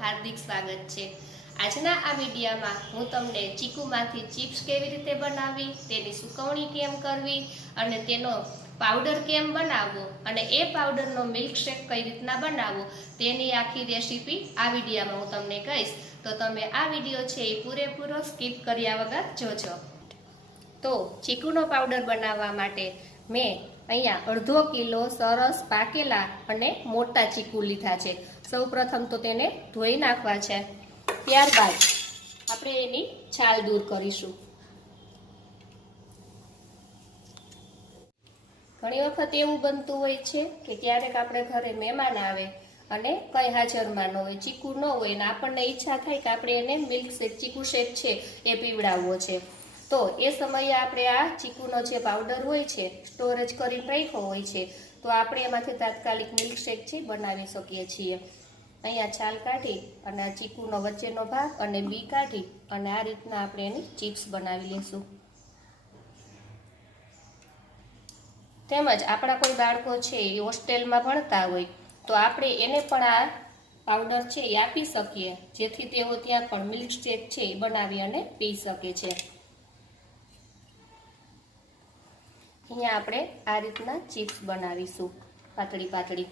હાર્દિક સ્વાગત છે. આજના આ વિડીયોમાં હું તમને ચીકુમાંથી ચિપ્સ કેવી રીતે બનાવવી, તેની સુકવણી કેમ કરવી અને તેનો પાવડર કેમ બનાવવો અને એ પાવડરનો મિલ્કશેક કઈ રીતના બનાવવો તેની આખી રેસીપી આ વિડીયોમાં હું તમને કહીશ. તો તમે આ વીડિયો છે એ પૂરેપૂરો સ્કીપ કર્યા વગર જોજો. તો ચીકુનો પાવડર બનાવવા માટે મેં અહીંયા અડધો કિલો સરસ પાકેલા અને મોટા ચીકુ લીધા છે. સૌ પ્રથમ તો તેને ધોઈ નાખવા છે. ત્યારબાદ આપણે એની છાલ દૂર કરીશું. ઘણી વખત એવું બનતું હોય છે કે ક્યારેક આપણે ઘરે મહેમાન આવે અને કંઈ હાજરમાં ન હોય, ચીકુ ન હોય ને આપણને ઈચ્છા થાય કે આપણે એને મિલ્ક શેક ચીકુ શેક છે એ પીવડાવવો છે. તો એ સમયે આપણે આ ચીકુનો જે પાવડર હોય છે, સ્ટોરેજ કરીને રાખ્યો હોય છે, તો આપણે એમાંથી તાત્કાલિક મિલ્કશેક છે બનાવી શકીએ છીએ. અહીંયા છાલ કાઢી અને આ ચીકુનો વચ્ચેનો ભાગ અને બી કાઢી અને આ રીતના આપણે એની ચિપ્સ બનાવી લઈશું. તેમજ આપણા કોઈ બાળકો છે એ હોસ્ટેલમાં ભણતા હોય, તો આપણે એને પણ આ પાવડર છે એ આપી શકીએ, જેથી તેઓ ત્યાં પણ મિલ્ક શેક છે એ બનાવી અને પી શકે છે. અહીંયા આપણે આ રીતના ચિપ્સ બનાવીશું, પાતળી પાતળી.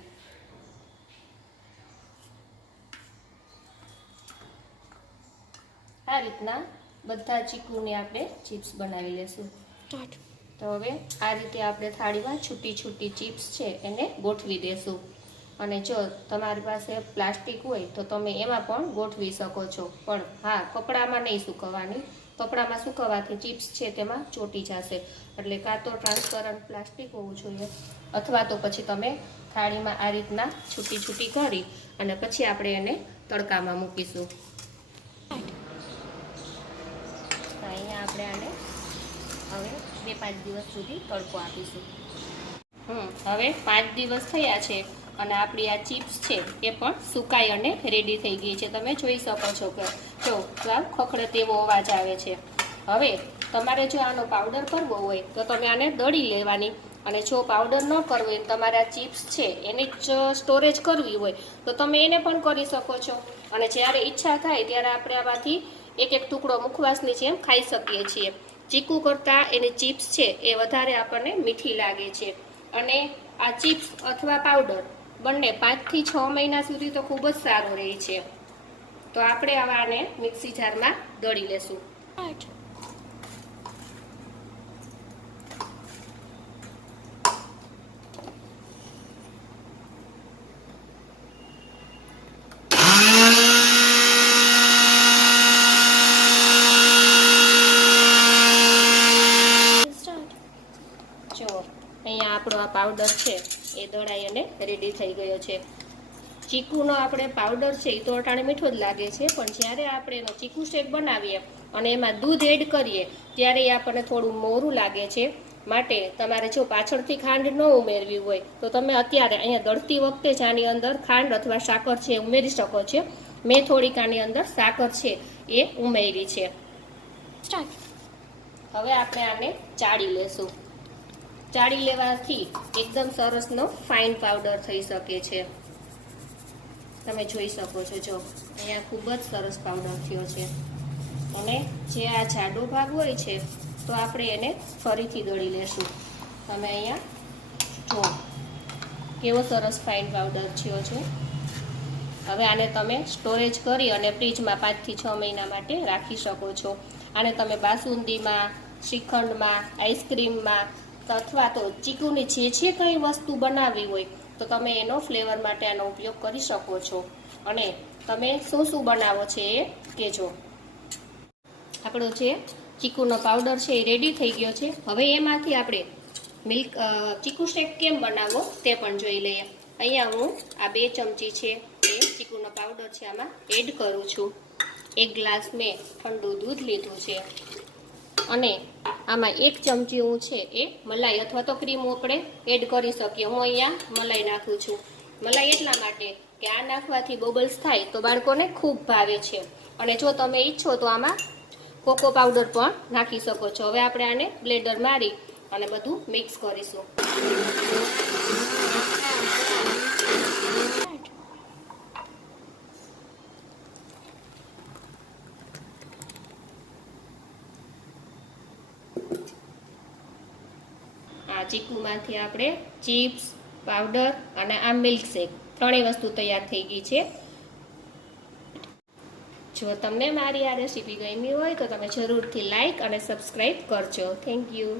આ રીતના બધા ચીકુની આપણે ચિપ્સ બનાવી લેશું. તો હવે આ રીતે આપણે થાળીમાં છૂટી છૂટી ચિપ્સ છે એને ગોઠવી દેશું. અને જો તમારી પાસે પ્લાસ્ટિક હોય તો તમે એમાં પણ ગોઠવી શકો છો. પણ હા કપડામાં નહીં સૂકવવાની. કપડામાં સૂકવવાથી ચિપ્સ છે તેમાં ચોટી જશે. એટલે કાં તો ટ્રાન્સપરન્ટ પ્લાસ્ટિક હોવું જોઈએ અથવા તો પછી તમે થાળીમાં આ રીતના છૂટી છૂટી કરી અને પછી આપણે એને તડકામાં મૂકીશું અહીંયા આપણે આને હવે બે પાંચ દિવસ સુધી તડકો આપીશું. હમ, હવે પાંચ દિવસ થયા છે અને આપણી આ ચિપ્સ છે એ પણ સુકાઈ અને રેડી થઈ ગઈ છે. તમે જોઈ શકો છો કે જો આમ ખખડે તેવો અવાજ આવે છે. હવે તમારે જો આનો પાવડર કરવો હોય તો તમે આને દળી લેવાની અને જો પાવડર ન કરવો હોય, તમારે આ ચિપ્સ છે એની જ સ્ટોરેજ કરવી હોય તો તમે એને પણ કરી શકો છો. અને જ્યારે ઈચ્છા થાય ત્યારે આપણે આમાંથી એક એક ટુકડો મુખવાસની જેમ ખાઈ શકીએ છીએ. ચીકુ કરતાં એની ચિપ્સ છે એ વધારે આપણને મીઠી લાગે છે. અને આ ચિપ્સ અથવા પાવડર બંને પાંચથી છ મહિના સુધી તો ખૂબ જ સારું રહે છે. તો આપણે આવા આને મિક્સી જારમાં દળી લેશું જો અહીંયા આપણો આ પાવડર છે એ દળાઈ અને રેડી થઈ ગયો છે. ચીકુનો આપણે પાવડર છે એ તો અટાણે મીઠો જ લાગે છે પણ જ્યારે આપણે એનો ચીકુ શેક બનાવીએ અને એમાં દૂધ એડ કરીએ ત્યારે એ આપણને થોડું મોરું લાગે છે. માટે તમારે જો પાછળથી ખાંડ ન ઉમેરવી હોય તો તમે અત્યારે અહીંયા દળતી વખતે જ આની અંદર ખાંડ અથવા સાકર છે ઉમેરી શકો છો. મેં થોડીક આની અંદર સાકર છે એ ઉમેરી છે. હવે આપણે આને ચાળી લેશું. ચાળી લેવાથી એકદમ સરસનો ફાઇન પાવડર થઈ શકે છે. તમે જોઈ શકો છો, જો, અહીંયા ખૂબ જ સરસ પાવડર થયો છે. અને જે આ જાડો ભાગ હોય છે, તો આપણે એને ફરીથી દળી લેશું. તમે અહીંયા જો કેવો સરસ ફાઇન પાવડર થયો છે. હવે આને તમે સ્ટોરેજ કરી અને ફ્રીજમાં પાંચથી છ મહિના માટે રાખી શકો છો. આને તમે બાસુંદીમાં, શ્રીખંડમાં આઈસ્ક્રીમમાં અથવા તો ચીકુની જે જે કંઈ વસ્તુ બનાવવી હોય, તો તમે એનો ફ્લેવર માટે આનો ઉપયોગ કરી શકો છો. અને તમે શું શું બનાવો છે એ કહેજો. આપણો જે ચીકુનો પાવડર છે એ રેડી થઈ ગયો છે. હવે એમાંથી આપણે મિલ્ક ચીકુ શેક કેમ બનાવવો તે પણ જોઈ લઈએ. અહીંયા હું આ બે ચમચી છે એ ચીકુનો પાવડર છે આમાં એડ કરું છું. એક ગ્લાસ મેં ઠંડુ દૂધ લીધું છે. અને આમાં એક ચમચી હું છે એ મલાઈ અથવા તો ક્રીમ આપણે એડ કરી શકીએ. હું અહીંયા મલાઈ નાખું છું. મલાઈ એટલા માટે કે આ નાખવાથી બબલ્સ થાય તો બાળકોને ખૂબ ભાવે છે. અને જો તમે ઈચ્છો તો આમાં કોકો પાવડર પણ નાખી શકો છો. હવે આપણે આને બ્લેન્ડર મારી અને બધું મિક્સ કરીશું. ચીકુમાંથી આપણે ચિપ્સ, પાવડર અને આ મિલ્કશેક ત્રણેય વસ્તુ તૈયાર થઈ ગઈ છે. જો તમને મારી આ રેસીપી ગમી હોય તો તમે જરૂરથી લાઇક અને સબસ્ક્રાઈબ કરજો. Thank you.